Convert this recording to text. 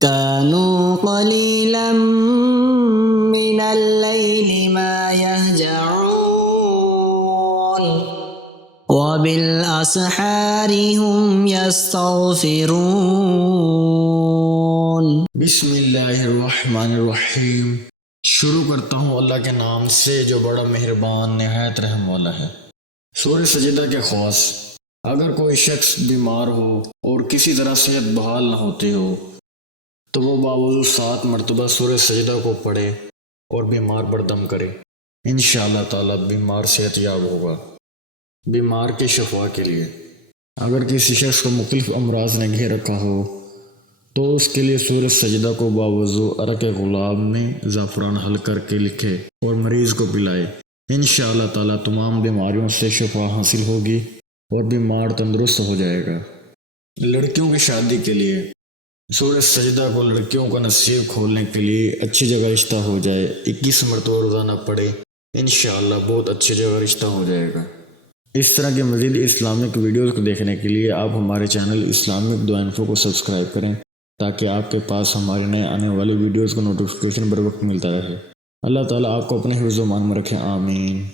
كانوا قليلا من الليل ما يهجعون وبالأسحار هم يستغفرون. بسم اللہ الرحمن الرحیم۔ شروع کرتا ہوں اللہ کے نام سے جو بڑا مہربان نہایت رحم والا ہے۔ سورہ سجدہ کے خواص۔ اگر کوئی شخص بیمار ہو اور کسی طرح صحت بحال نہ ہوتی ہو تو وہ باوضو 7 مرتبہ سورہ سجدہ کو پڑھے اور بیمار پر دم کرے، انشاءاللہ تعالی بیمار صحت یاب ہوگا۔ بیمار کی شفا کے لیے اگر کسی شخص کو مختلف امراض نے گھیر رکھا ہو تو اس کے لیے سورہ سجدہ کو باوضو عرق گلاب میں زعفران حل کر کے لکھے اور مریض کو پلائے، انشاءاللہ تعالی تمام بیماریوں سے شفا حاصل ہوگی اور بیمار تندرست ہو جائے گا۔ لڑکیوں کی شادی کے لیے سورہ سجدہ کو لڑکیوں کا نصیب کھولنے کے لیے اچھی جگہ رشتہ ہو جائے 21 مرتبہ روزانہ پڑھے، انشاءاللہ بہت اچھی جگہ رشتہ ہو جائے گا۔ اس طرح کے مزید اسلامک ویڈیوز کو دیکھنے کے لیے آپ ہمارے چینل اسلامک دعا انفو کو سبسکرائب کریں تاکہ آپ کے پاس ہمارے نئے آنے والی ویڈیوز کو نوٹیفیکیشن بر وقت ملتا رہے۔ اللہ تعالیٰ آپ کو اپنے حفظ و امان میں رکھے، آمین۔